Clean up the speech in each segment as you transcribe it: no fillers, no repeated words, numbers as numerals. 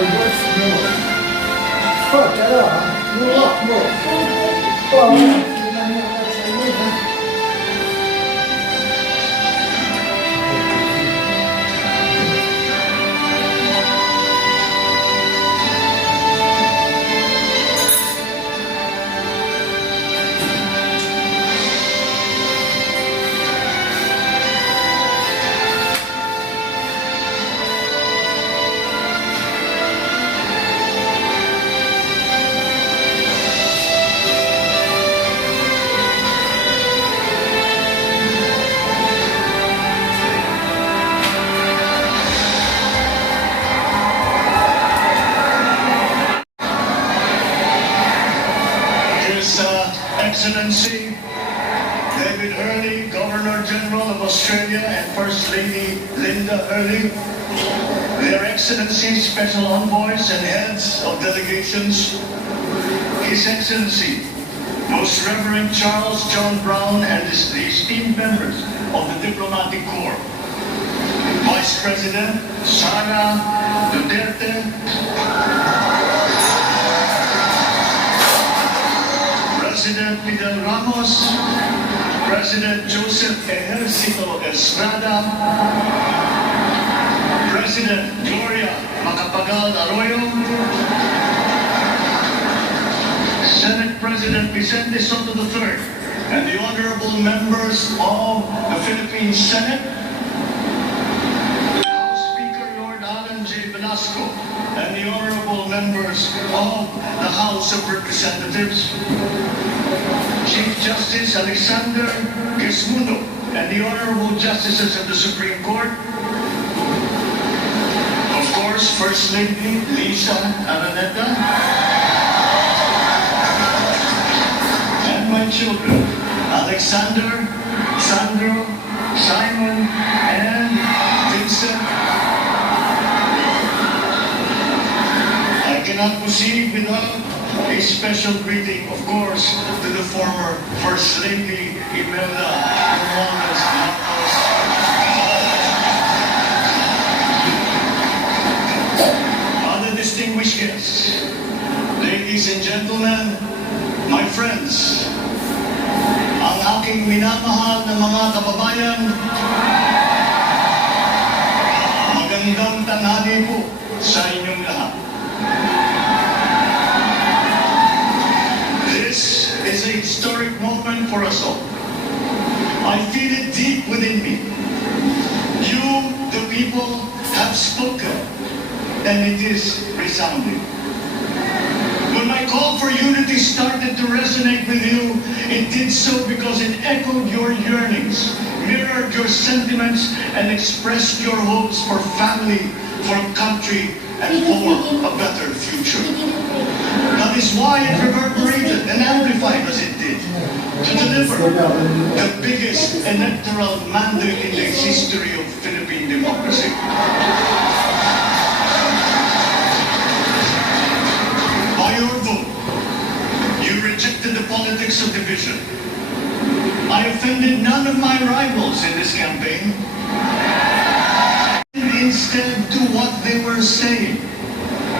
what's more? Fuck that up. You want more? Well, Excellency David Hurley, Governor General of Australia, and First Lady Linda Hurley, Their Excellencies, Special Envoys, and Heads of Delegations, His Excellency, Most Reverend Charles John Brown, and the esteemed members of the Diplomatic Corps, Vice President Sara Duterte, President Fidel Ramos, President Joseph Ejercito Estrada, President Gloria Macapagal Arroyo, Senate President Vicente Soto III, and the honorable members of the Philippine Senate, House Speaker Lord Alan J. Velasco, and the honorable members of the House of Representatives, Chief Justice Alexander Gesmundo, and the honorable justices of the Supreme Court, of course, First Lady Lisa Araneta, and my children, Alexander, Sandro, Simon, and Vincent. I cannot proceed without a special greeting, of course, to the former First Lady Imelda Hernandez Marcos. Other distinguished guests, ladies and gentlemen, my friends, ang aking minamahal na mga kababayan, magandang tanghali po sa inyong lahat. This is a historic moment for us all. I feel it deep within me. You, the people, have spoken, and it is resounding. When my call for unity started to resonate with you, it did so because it echoed your yearnings, mirrored your sentiments, and expressed your hopes for family, for country, and for a better future. That is why it reverberated and amplified as it did, to deliver the biggest electoral mandate in the history of Philippine democracy. By your vote, you rejected the politics of division. I offended none of my rivals in this campaign. Instead, to what they were saying.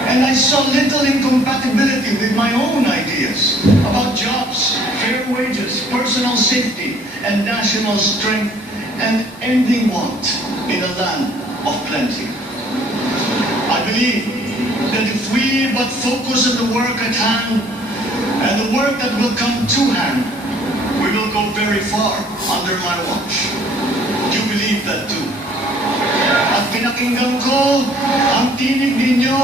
And I saw little incompatibility with my own ideas about jobs, fair wages, personal safety, and national strength, and ending want in a land of plenty. I believe that if we but focus on the work at hand, and the work that will come to hand, we will go very far under my watch. You believe that too. At pinakinggan ko ang tinig ninyo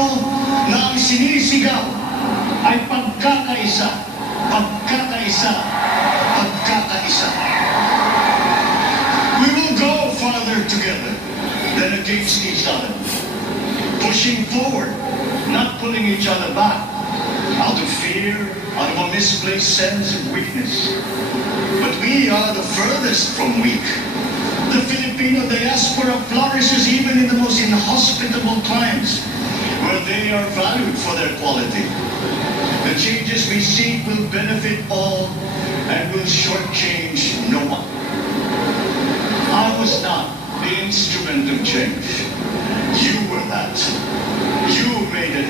na ang sinisigaw ay pagkakaisa, pagkakaisa, pagkakaisa. We will go farther together than against each other, pushing forward, not pulling each other back out of fear, out of a misplaced sense of weakness. But we are the furthest from weak. The Filipino diaspora flourishes even in the most inhospitable times, where they are valued for their quality. The changes we seek will benefit all and will shortchange no one. I was not the instrument of change. You were that. You made it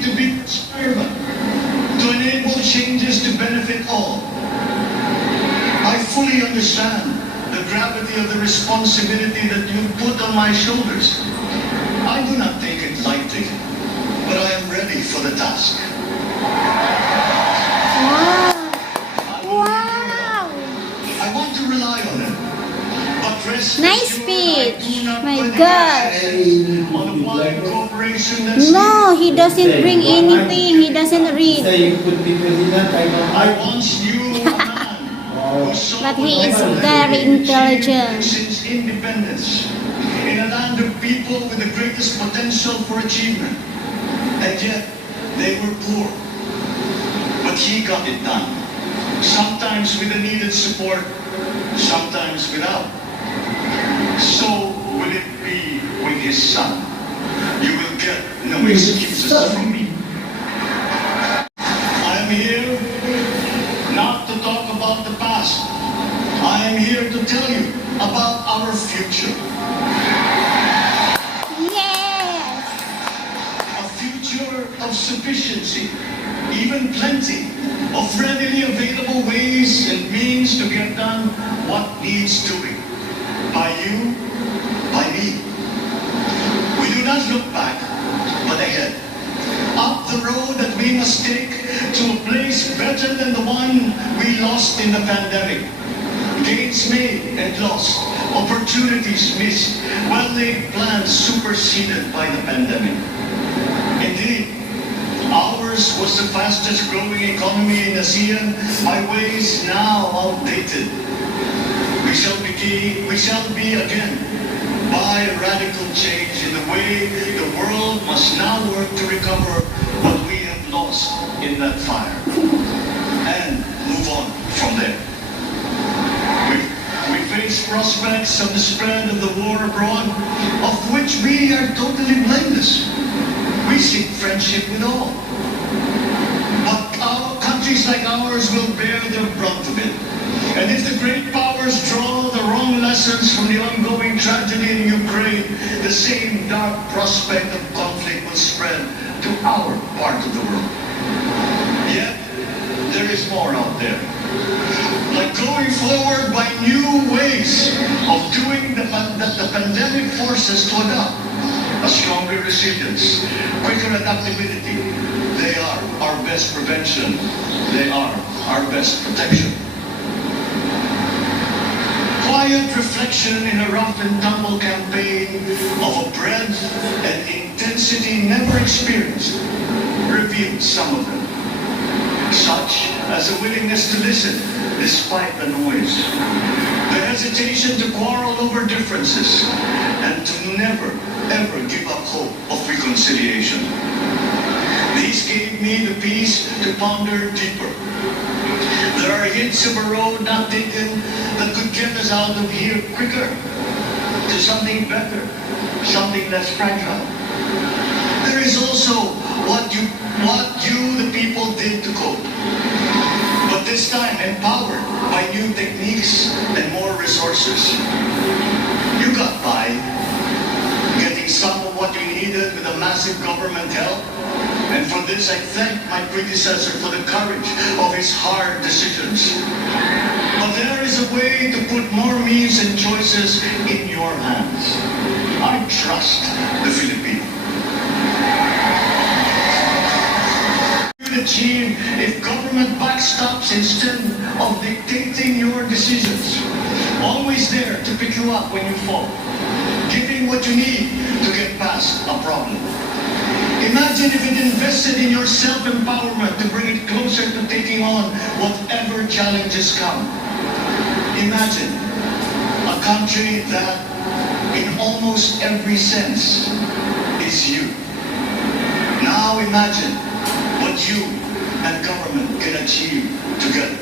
need to be experiment to enable changes to benefit all. I fully understand the gravity of the responsibility that you put on my shoulders. I do not take it lightly, but I am ready for the task. Wow! I want to rely on it. But rest Nice assured, speech. I do not My put God. on a blind cooperation that's No, he doesn't bring anything. He doesn't read. Say you could be president, I don't I know. once knew a man who saw But he what is Canada very had achieved intelligent. since independence, in a land of people with the greatest potential for achievement, and yet they were poor. But he got it done, sometimes with the needed support, sometimes without. So will it be with his son. You will get no excuses from me. I am here not to talk about the past. I am here to tell you about our future. Yes! A future of sufficiency, even plenty, of readily available ways and means to get done what needs doing. By you, by me. We do not look back, but ahead. Up the road that we must take to a place better than the one we lost in the pandemic. Gains made and lost, opportunities missed, well-laid plans superseded by the pandemic. Indeed, ours was the fastest growing economy in ASEAN by ways now outdated. We shall be again by radical change in the way the world must now work to recover what we have lost in that fire and move on from there. We face prospects of the spread of the war abroad, of which we are totally blameless. We seek friendship with all. But countries like ours will bear the brunt of it. And if the great powers draw the wrong lessons from the ongoing tragedy in Ukraine, the same dark prospect of conflict will spread to our part of the world. Yet, there is more out there. Like going forward by new ways of doing that the pandemic forces to adopt. A stronger resilience, quicker adaptability. They are our best prevention. They are our best protection. Quiet reflection in a rough and tumble campaign of a breadth and intensity never experienced revealed some of them, such as a willingness to listen despite the noise, the hesitation to quarrel over differences, and to never, ever give up hope of reconciliation. These gave me the peace to ponder deeper. There are hints of a road not taken that could get us out of here quicker to something better, something less fragile. There is also what you, the people, did to cope. But this time empowered by new techniques and more resources. You got by, getting some of what you needed with a massive government help. And for this, I thank my predecessor for the courage of his hard decisions. But there is a way to put more means and choices in your hands. I trust the Philippines. You will achieve if government backstops instead of dictating your decisions. Always there to pick you up when you fall. Giving what you need to get past a problem. Imagine if it invested in your self-empowerment to bring it closer to taking on whatever challenges come. Imagine a country that, in almost every sense, is you. Now imagine what you and government can achieve together.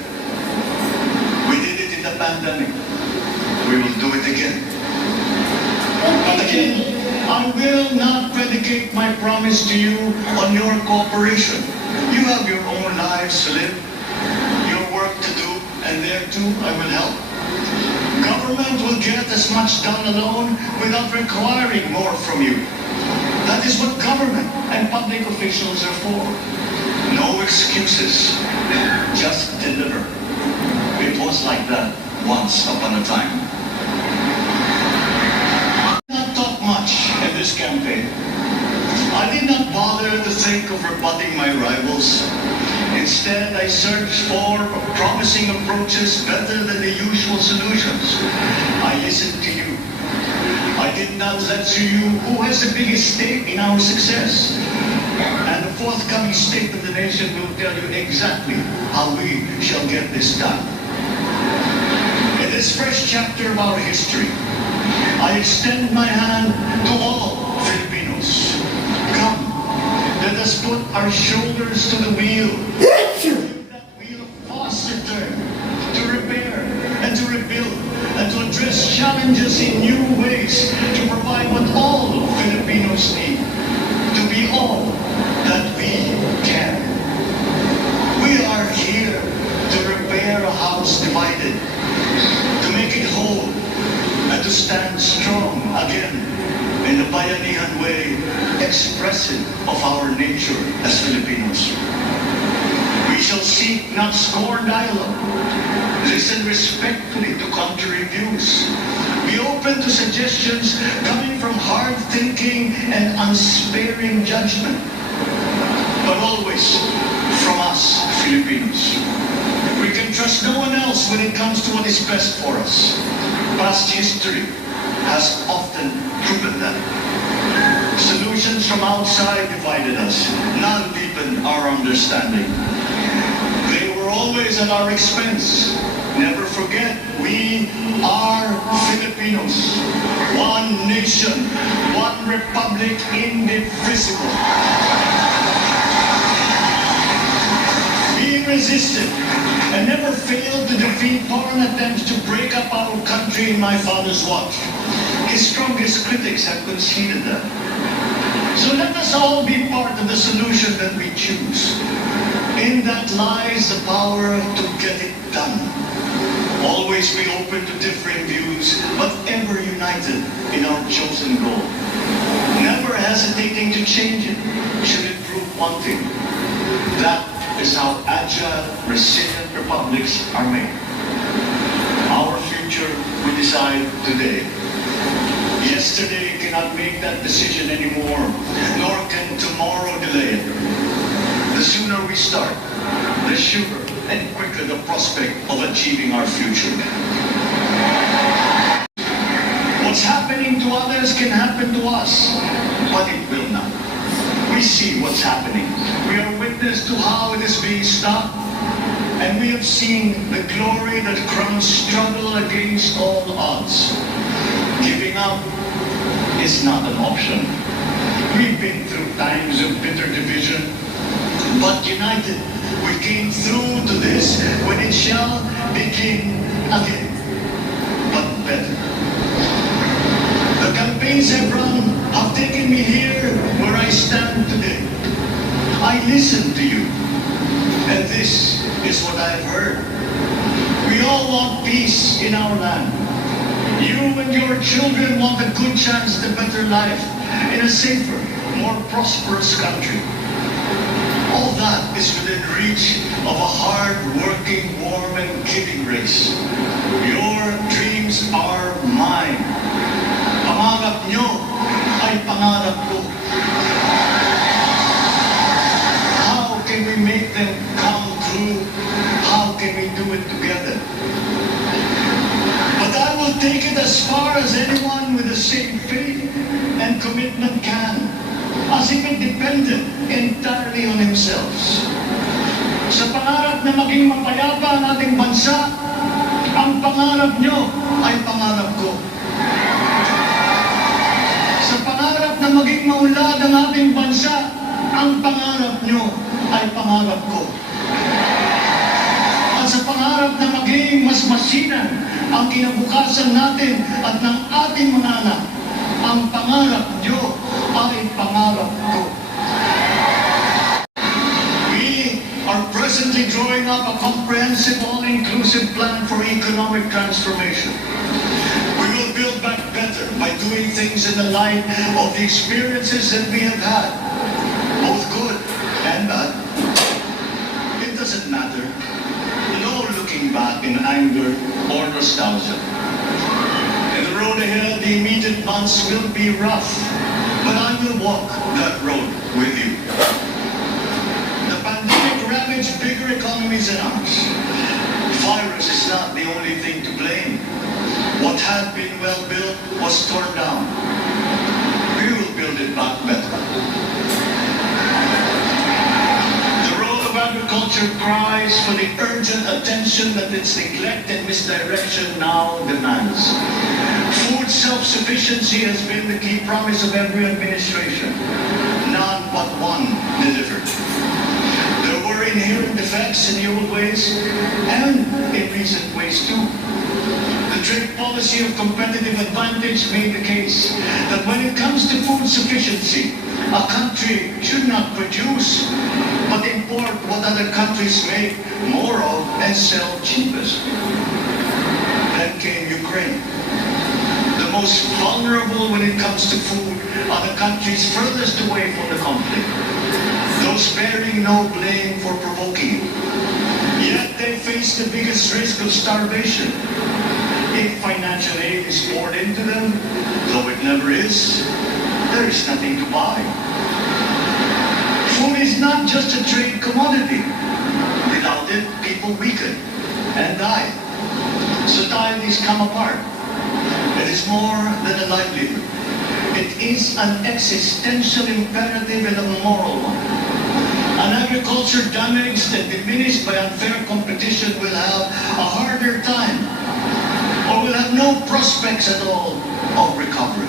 We did it in the pandemic. We will do it again. But again, I will not predicate my promise to you on your cooperation. You have your own lives to live, your work to do, and there too I will help. Government will get as much done alone without requiring more from you. That is what government and public officials are for. No excuses, just deliver. It was like that once upon a time. I did not talk much in this campaign. I did not bother to think of rebutting my rivals. Instead, I searched for promising approaches better than the usual solutions. I listened to you. I did not lecture you who has the biggest stake in our success. And the forthcoming State of the Nation will tell you exactly how we shall get this done. In this fresh chapter of our history, I extend my hand to all Filipinos. Come, let us put our shoulders to the wheel. That wheel of faucet turn to repair and to rebuild and to address challenges in new ways to provide what all Filipinos need, to be all that we can. We are here to repair a house divided, to make it whole, and to stand strong again in the Bayanihan way, expressive of our nature as Filipinos. We shall seek not scorn dialogue, listen respectfully to contrary views, be open to suggestions coming from hard thinking and unsparing judgment, but always from us, Filipinos. We can trust no one else when it comes to what is best for us. Past history has often proven that. Solutions from outside divided us, none deepened our understanding. They were always at our expense. Never forget, we are Filipinos. One nation, one republic, indivisible. We resisted and never failed to defeat foreign attempts to break up our country in my father's watch. His strongest critics have conceded that. So let us all be part of the solution that we choose. In that lies the power to get it done. Always be open to differing views, but ever united in our chosen goal. Never hesitating to change it, should it prove wanting. That is how agile, resilient republics are made. Our future we decide today. Yesterday cannot make that decision anymore, nor can tomorrow delay it. The sooner we start, the surer and quicker the prospect of achieving our future. What's happening to others can happen to us, but it will not. We see what's happening. We are witness to how it is being stopped, and we have seen the glory that crowns struggle against all odds. Giving up is not an option. We've been through times of bitter division, but united, we came through to this when it shall begin again, but better. The campaigns I've run have taken me here where I stand today. I listened to you, and this is what I've heard. We all want peace in our land. You and your children want a good chance to better life in a safer, more prosperous country. All that is within reach of a hard-working, warm and giving race. Your dreams are mine. Pangarap nyo ay pangarap ko. How can we make them come true? How can we do it together? But I will take it as far as anyone with the same faith and commitment can, as if it depended entirely on himself. Sa pangarap na maging mapayapa ang ating bansa, ang pangarap nyo ay pangarap ko. Sa pangarap na maging maunlad ang ating bansa, ang pangarap nyo ay pangarap ko. At sa pangarap na maging mas masinan ang kinabukasan natin at ng ating mga anak, ang pangarap nyo ay pangarap ko. We are presently drawing up a comprehensive, all-inclusive plan for economic transformation. We will build back better better by doing things in the light of the experiences that we have had, both good and bad. It doesn't matter. No looking back in anger or nostalgia. In the road ahead, the immediate months will be rough, but I will walk that road with you. The pandemic ravaged bigger economies than ours. Virus is not the only thing to blame. What had been well built was torn down. We will build it back better. The role of agriculture cries for the urgent attention that its neglect and misdirection now demands. Food self-sufficiency has been the key promise of every administration. None but one delivered. There were inherent defects in the old ways and in recent ways too. The trade policy of competitive advantage made the case that when it comes to food sufficiency, a country should not produce, but import what other countries make more of and sell cheapest. Then came Ukraine. The most vulnerable when it comes to food are the countries furthest away from the conflict, those bearing no blame for provoking it. Yet they face the biggest risk of starvation. If financial aid is poured into them, though it never is, there is nothing to buy. Food is not just a trade commodity. Without it, people weaken and die. Societies come apart. It is more than a livelihood. It is an existential imperative and a moral one. An agriculture damaged and diminished by unfair competition will have a harder time, or will have no prospects at all of recovery.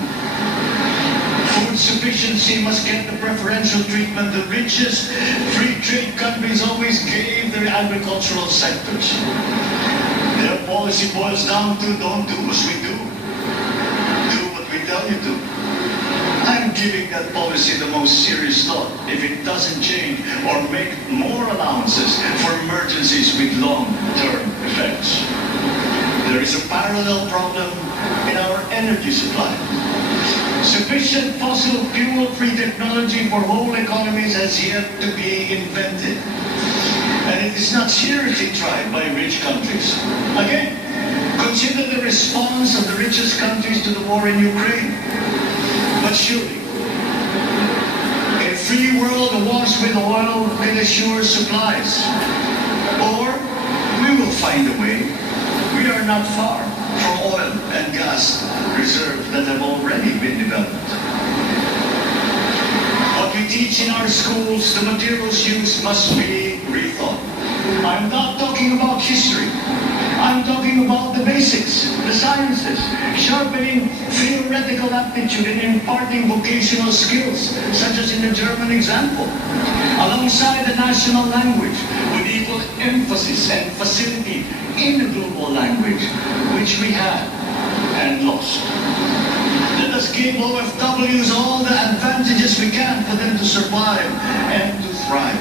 Food sufficiency must get the preferential treatment the richest free trade countries always gave their agricultural sectors. Their policy boils down to don't do as we do. Do what we tell you to. I'm giving that policy the most serious thought if it doesn't change or make more allowances for emergencies with long-term effects. There is a parallel problem in our energy supply. Sufficient fossil fuel-free technology for whole economies has yet to be invented. And it is not seriously tried by rich countries. Again, consider the response of the richest countries to the war in Ukraine. But surely, a free world awash with oil can assure supplies. Or we will find a way. We are not far from oil and gas reserves that have already been developed. What we teach in our schools, the materials used must be rethought. I'm not talking about history. I'm talking about the basics, the sciences, sharpening theoretical aptitude and imparting vocational skills, such as in the German example, alongside the national language, with equal emphasis and facility in the global language, which we had and lost. Let us give OFWs all the advantages we can for them to survive and to thrive.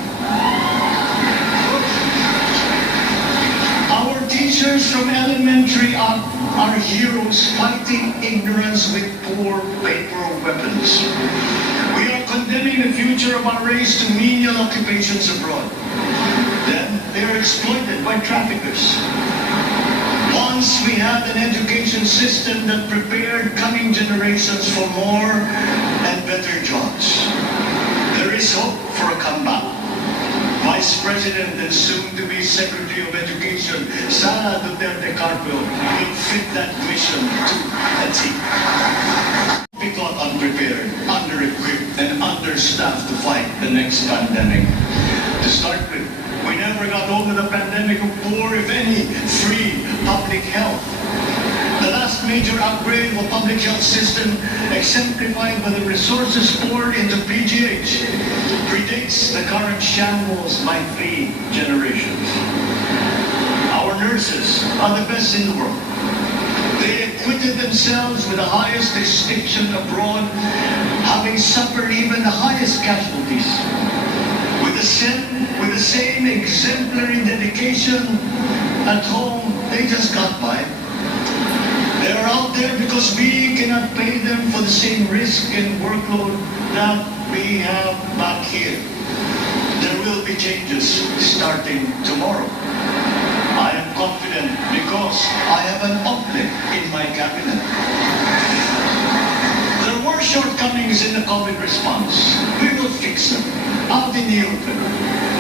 Our teachers from elementary up are heroes fighting ignorance with poor paper weapons. We are condemning the future of our race to menial occupations abroad. Then they are exploited by traffickers. Once we had an education system that prepared coming generations for more and better jobs. There is hope for a comeback. Vice President and soon-to-be Secretary of Education, Sara Duterte Carpio, will fit that mission to a T. We got unprepared, under-equipped, and understaffed to fight the next pandemic. To start with, we never got over the pandemic of poor, if any, free public health. The last major upgrade of a public health system, exemplified by the resources poured into PGH, predates the current shambles by 3 generations. Our nurses are the best in the world. They acquitted themselves with the highest distinction abroad, having suffered even the highest casualties. With the same exemplary dedication at home, they just got by. They are out there because because we cannot pay them for the same risk and workload that we have back here. There will be changes starting tomorrow. I am confident because I have an uplift in my cabinet. There were shortcomings in the COVID response. We will fix them out in the open.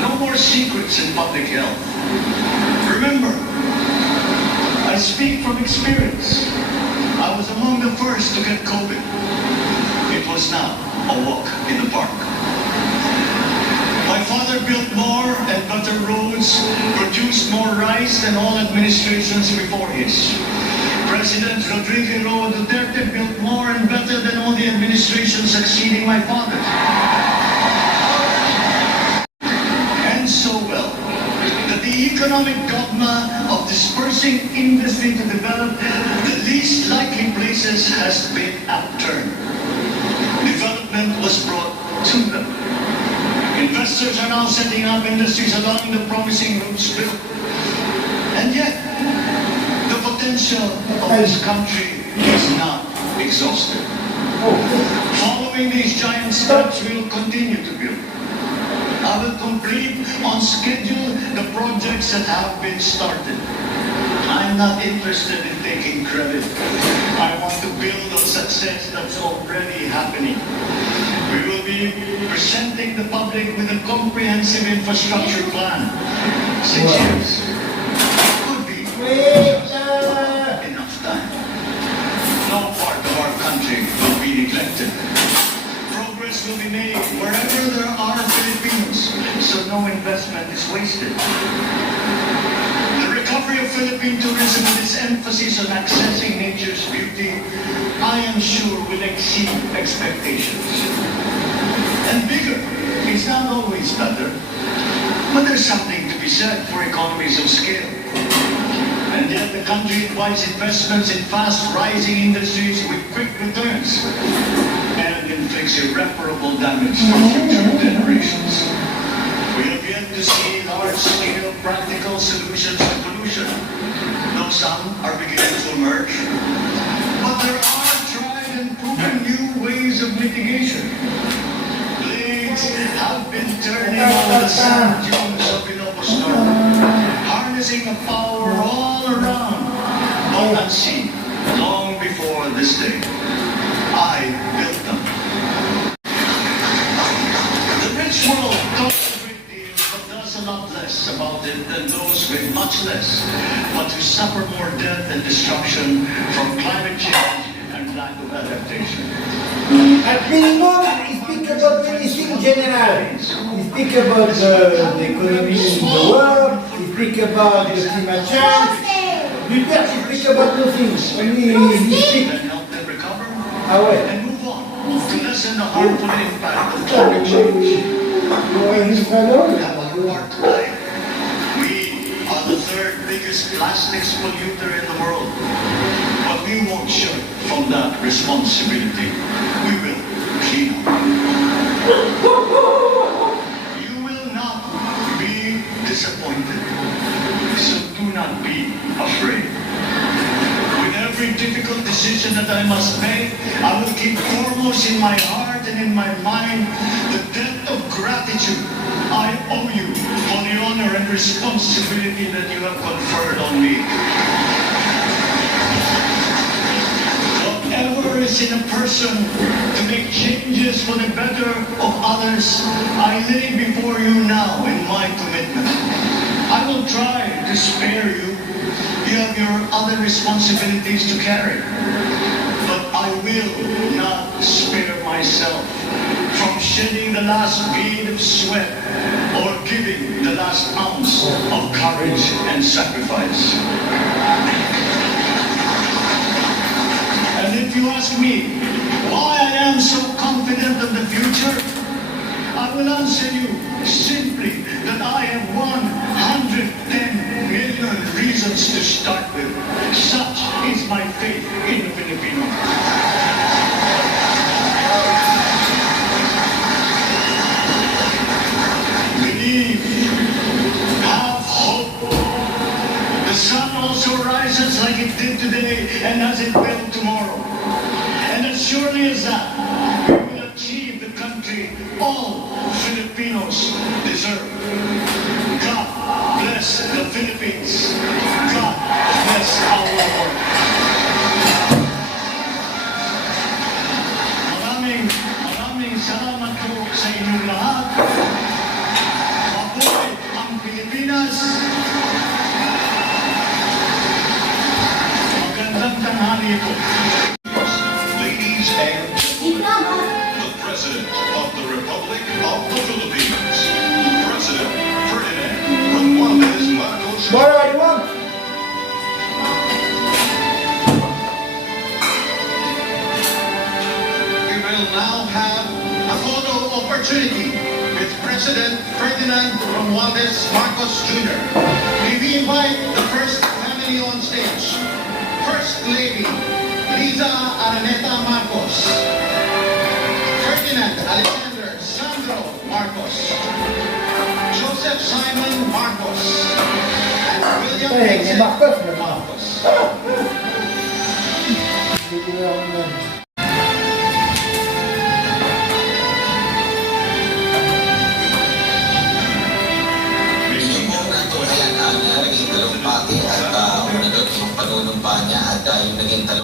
No more secrets in public health. Remember, I speak from experience. I was among the first to get COVID. It was now a walk in the park. My father built more and better roads, produced more rice than all administrations before his. President Rodrigo Duterte built more and better than all the administrations succeeding my father. And so well that the economic dogma of dispersing industry to develop the least likely places has been upturned. Development was brought to them. Investors are now setting up industries along the promising routes built. And yet, the potential of this country is not exhausted. Following these giant steps, we will continue to build. I will complete on schedule the projects that have been started. I'm not interested in taking credit. I want to build on success that's already happening. We will be presenting the public with a comprehensive infrastructure plan. 6 years could be enough time. No part of our country will be neglected. Progress will be made wherever there are Filipinos, so no investment is wasted. The recovery of Philippine tourism with its emphasis on accessing nature's beauty, I am sure will exceed expectations. And bigger is not always better, but there's something to be said for economies of scale. And yet the country invites investments in fast-rising industries with quick returns and inflicts irreparable damage to future generations. We have yet to see large-scale practical solutions to pollution, though some are beginning to emerge. But there are tried and proven new ways of mitigation. Have been turning on the sand dunes of Ilocos Norte, harnessing the power all around, but unseen, long before this day. I built them. The rich world talks a great deal, but does a lot less about it than those with much less, but who suffer more death and destruction from climate change and lack of adaptation. At minimum, he speak about anything general. He speak about the economy in the world. He speak about the climate change. Duterte speak about nothing. Only he speak. And help them recover ouais. and move on to lessen the harmful impact of climate change. We have our part to play. We are the third biggest plastics polluter in the world. But we won't shirk from that responsibility. We will clean up. You will not be disappointed, so do not be afraid. With every difficult decision that I must make, I will keep foremost in my heart and in my mind the debt of gratitude I owe you for the honor and responsibility that you have conferred on me. Whatever is in a person to make changes for the better of others, I lay before you now in my commitment. I will try to spare you. You have your other responsibilities to carry. But I will not spare myself from shedding the last bead of sweat or giving the last ounce of courage and sacrifice. And if you ask me why I am so confident of the future, I will answer you simply that I have 110 million reasons to start with. Such is my faith in the Filipino. Believe, have hope. The sun also rises just like it did today and as it will tomorrow. And as surely as that, we will achieve the country all Filipinos deserve. God bless the Philippines. God bless our work. Maraming salamat po sa inyong lahat. Mabuhay ang Pilipinas. Magandang tanghali po. Ladies and the President of the Republic of the Philippines, President Ferdinand Romualdez Marcos. Moro, you want? We will now have a photo opportunity with President Ferdinand Romualdez Marcos Jr. May we invite the first family on stage. First Lady Liza Araneta Marcos, Ferdinand Alexander Sandro Marcos, Joseph Simon Marcos, and William Hey, Vincent Marcos. Marcos. Hindi ko ako nun. Yung nagtunghayan ang naging talumpati at una doon yung panunumpa niya at yung naging